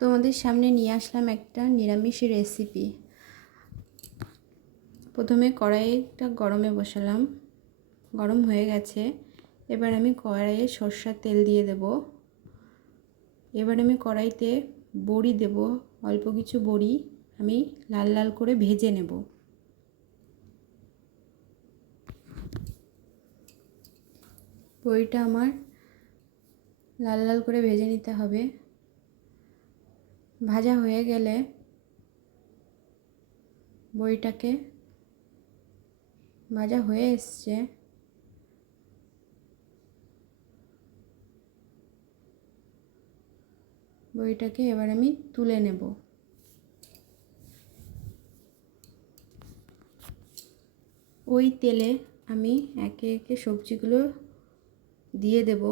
তোমাদের সামনে নিয়ে আসলাম একটা নিরামিষ রেসিপি। প্রথমে কড়াইটা গরমে বসালাম, গরম হয়ে গেছে। এবার আমি কড়াইয়ে সরষের তেল দিয়ে দেব। এবার আমি কড়াইতে বড়ি দেব, অল্প কিছু বড়ি আমি লাল লাল করে ভেজে নেব। বড়িটা আমার লাল লাল করে ভেজে নিতে হবে। ভাজা হয়ে গেলে বড়িটাকে ভাজা হয়ে এসছে, বড়িটাকে এবার আমি তুলে নেব। ওই তেলে আমি একে একে সবজিগুলো দিয়ে দেব।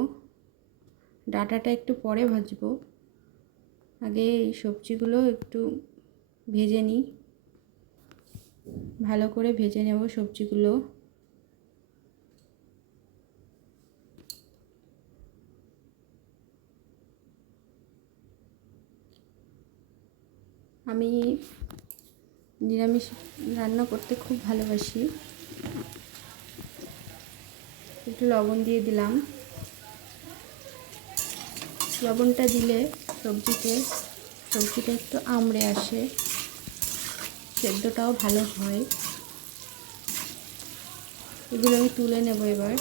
ডাঁটাটা একটু পরে ভাজবো, আগে এই সবজিগুলো একটু ভেজে নিই। ভালো করে ভেজে নেব সবজিগুলো। আমি নিরামিষ রান্না করতে খুব ভালোবাসি। একটু লবণ দিয়ে দিলাম। লবণটা দিলে সবজিটা একটু আমড়ে আসে, সেদ্ধটাও ভালো হয়। এগুলো আমি তুলে নেব। এবার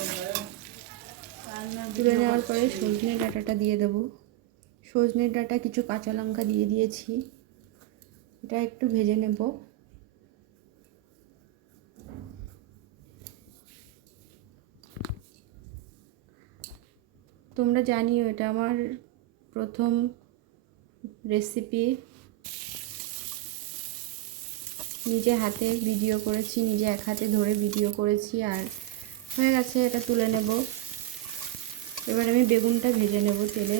তুলে নেওয়ার পরে সজনে ডাঁটাটা দিয়ে দেব। সজনে ডাঁটা কিছু কাঁচা লঙ্কা দিয়ে দিয়েছি, এটা একটু ভেজে নেব। তোমরা জানিও এটা আমার প্রথম রেসিপি। নিজে হাতে ভিডিও করেছি, নিজে এক হাতে ধরে ভিডিও করেছি। আর হয়ে গেছে, এটা তুলে নেব। এবার আমি বেগুনটা ভেজে নেব তেলে।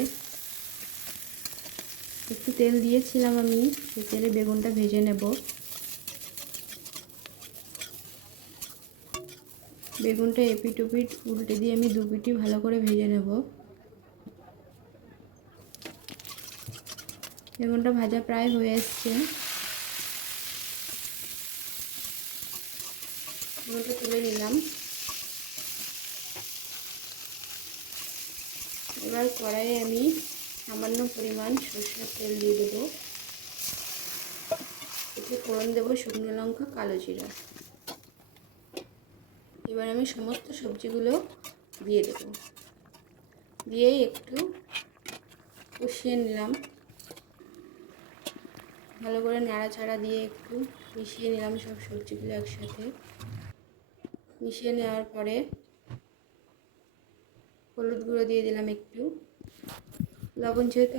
একটু তেল দিয়েছিলাম আমি, সেই তেলে বেগুনটা ভেজে নেব। বেগুনটা এপিট ওপিট উল্টে দিয়ে আমি দু পিটি ভালো করে ভেজে নেব। বেগুনটা ভাজা প্রায় হয়ে এসছে। বেগুনটা তুলে নিলাম। এবার কড়াইয়ে আমি সামান্য পরিমাণ সরষের তেল দিয়ে দেবো। এতে ফোড়ন দেবো শুকনো লঙ্কা, কালো জিরা। এবার আমি সমস্ত সবজিগুলো দিয়ে দেব, দিয়ে একটু কষিয়ে নিলাম। ভালো করে নাড়াচাড়া দিয়ে একটু মিশিয়ে নিলাম সব সবজিগুলো একসাথে। মিশিয়ে নেওয়ার পরে হলুদ গুঁড়ো দিয়ে দিলাম একটু। লবণ যেহেতু